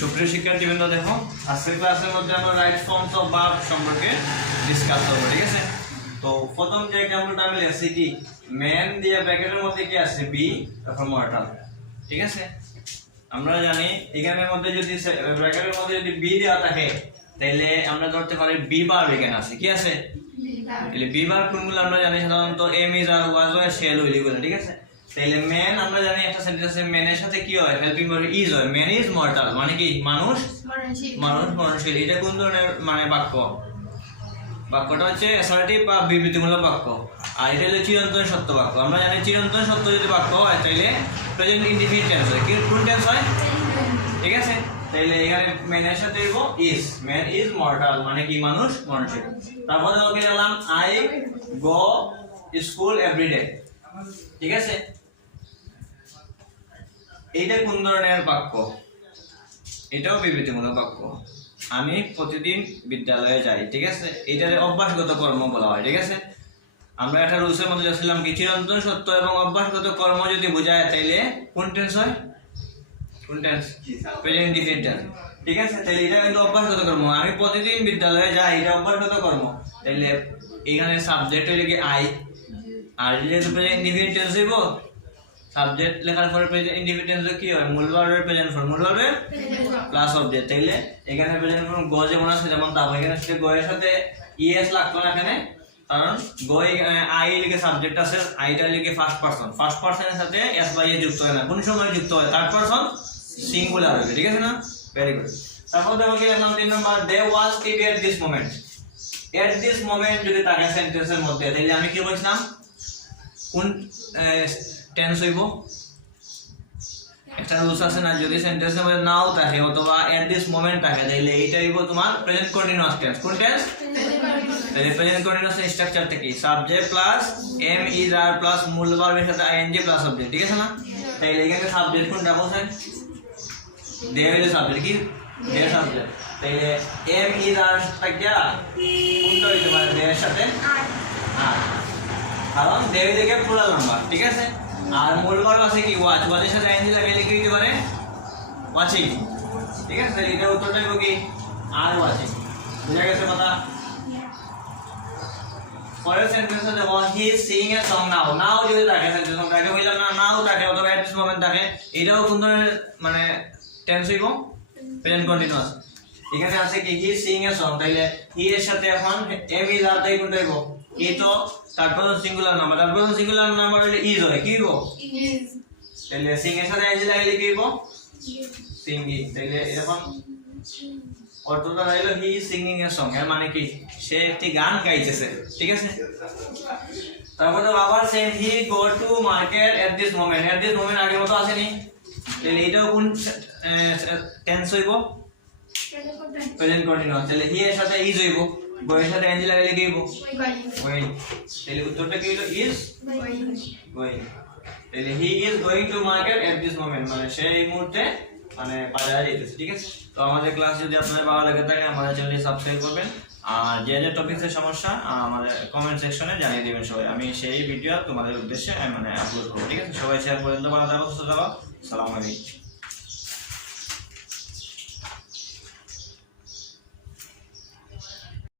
সুপ্রিয় শিক্ষার্থীবৃন্দ, দেখো আজকের ক্লাসের মধ্যে আমরা রাইট ফর্মস অফ ভার্ব সম্পর্কে ডিসকাস করব। ঠিক আছে, তো প্রথম যে एग्जांपलটা আমি লিখছি কি ম্যান দিয়ে ব্র্যাকেটের মধ্যে কি আছে বি, তারপর মর্টাল। ঠিক আছে, আমরা জানি এখানের মধ্যে যদি ব্র্যাকেটের মধ্যে যদি বি দেওয়া থাকে তাহলে আমরা ধরতে পারি বি ভার্ব এখানে আছে, কি আছে তাহলে বি ভার্ব কোনগুলো আমরা জানি সাধারণত এম ইজ আর ওয়াজ হয় শেল হইলি বলে। ঠিক আছে, তাহলে ম্যান আমরা জানি একটা সেন্টেন্সে ম্যানের সাথে কি হয় হেল্পিং ভার্ব ইজ হয়, ম্যান ইজ মর্টাল মানে কি মানুষ মরণশীল। এটা কোন ধরনের মানে বাক্য, বাক্যটা হচ্ছে অ্যাসার্টিভ বা বিবৃতিমূলক বাক্য, আর এটা হলো চিরন্তন সত্য বাক্য। আমরা জানি চিরন্তন সত্য যদি বাক্য হয় তাহলে প্রেজেন্ট ইনডিফিনিট টেন্স হয়, কি কোন টেন্স হয়। ঠিক আছে, তাহলে এখানে ম্যানের সাথে দিব ইজ, ম্যান ইজ মর্টাল মানে কি মানুষ মরণশীল। তারপরে ওকে দিলাম আই গো স্কুল এভরিডে। ঠিক আছে, এইটা কোন ধরনের বাক্য, এটাও বিবৃতিমূলক বাক্য, আমি প্রতিদিন বিদ্যালয়ে যাই। ঠিক আছে, এটারে অভ্যাসগত কর্ম বলা হয়। ঠিক আছে, আমরা একটা রুলসের মধ্যে যাচ্ছিলাম কি চিরন্তন সত্য এবং অভ্যাসগত কর্ম যদি বোঝায় তাইলে কোন টেন্স হয়, কোন টেন্স প্রেজেন্ট ইনডিফিনিট টেন্স। ঠিক আছে, তাহলে এটা কিন্তু অভ্যাসগত কর্ম, আমি প্রতিদিন বিদ্যালয়ে যাই, এটা অভ্যাসগত কর্ম। তাইলে এখানে সাবজেক্ট হইলে কি আই, আর যেহেতু প্রেজেন্ট ইনডিফিনিট টেন্স হইব সাবজেক্ট লেখার পরে প্রেজেন্ট ইনডিফিনিট টেন্স কি হয় মূল ভার্বের প্রেজেন্ট ফর্ম, মূল ভার্বের প্লাস অবজেক্ট। তাইলে এখানে প্রেজেন্ট ফর্ম গো যেমন আছে যেমন তা এখানে সাথে গো এর সাথে ইএস লাগতো না এখানে, কারণ গো আই লিখে সাবজেক্ট আছে, আইটা লিখে ফার্স্ট পারসন, ফার্স্ট পারসনের সাথে এস বাই এ যুক্ত হয় না, কোন সময় যুক্ত হয় থার্ড পারসন সিঙ্গুলার হবে। ঠিক আছে না, ভেরি গুড। তারপর দেখো কি লিখলাম 3 number there was TV at this moment. At this moment যদি থাকে সেন্টেন্সের মধ্যে তাহলে আমি কি বলছিলাম কোন টেন্স হইব। একটা রুলস আছে না, যদি সেন্টেন্সের মধ্যে নাও থাকে অথবা এট দিস মোমেন্ট থাকে তাহলে এইটা হইব তোমার প্রেজেন্ট কন্টিনিউয়াস টেন্স। কোন টেন্স, তাহলে প্রেজেন্ট কন্টিনিউয়াস স্ট্রাকচারটা কি subject plus am is are plus মূল ভার্বের সাথে আইএনজি প্লাস অবজেক্ট। ঠিক আছে না, তাহলে এখানে সাবজেক্ট কোনটা বলছেন দে হইলে সাবজেক্ট কি দে সাবজেক্ট, তাহলে এম ইজ আর টাকা কোনটা হইতে পারে দে এর সাথে আর, কারণ দে হইলে কি প্লুরাল নাম্বার। ঠিক আছে, আর মূল ভার্ব আছে কি ওয়াচ, ওয়াচের সাথে আইএনজি লাগাইলে কি হইতে পারে ওয়াচিং। ঠিক আছে, তাহলে এটা উত্তরটা হবে কি আর ওয়াচিং। বুঝা গেছে কথা। পরের সেন্টেন্সে দেখো he is seeing a song now. Now যদি থাকে সেন্টেন্স থাকে হইল না, নাও থাকে অথবা এট দিস মোমেন্ট থাকে, এটাও কোন ধরনের মানে টেন্স হইব প্রেজেন্ট কন্টিনিউয়াস। এখানে আছে কি হি ইজ সিইং এ সং, তাইলে হি এর সাথে এখন এম ইজ আর তাই কোনটা হইব হি, তো তারপর সিঙ্গুলার নাম্বার, তারপর সিঙ্গুলার নাম্বার হইলে ইজ হয় কি হইব ইজ, তাইলে সিং এর সাথে এনজি লাগাইলে কি হইব সিঙ্গিং। তাইলে এখন অর্থটা হইলো he is singing a song, এর মানে কি সে একটি গান গাইতেছে। ঠিক আছে, তারপর তো আবার same he go to market at this moment. At this moment আগের মতো আসেনি, তাহলে এটাও কোন টেন্স হইব প্রেজেন্ট কন্টিনিউয়াস। তাহলে হি এর সাথে ইজ হইব, গো এর সাথে এনজি লাগাইলে কি হইব গোইং। তাহলে উত্তরটা কি হলো ইজ গোইং। তাহলে he is going to market at this moment মানে সেই মুহূর্তে মানে বাজারে যেতেছে। ঠিক আছে, তো আমাদের ক্লাস যদি আপনাদের ভালো লাগে থাকে আমাদের চ্যানেলটি সাবস্ক্রাইব করবেন, আর যে যে টপিকসের সমস্যা আমাদের কমেন্ট সেকশনে জানিয়ে দিবেন সবাই, আমি সেই ভিডিও তোমাদের উদ্দেশ্যে মানে আপলোড করব। ঠিক আছে, সবাই শেয়ার করে দিতে পারো। আসসালামু আলাইকুম।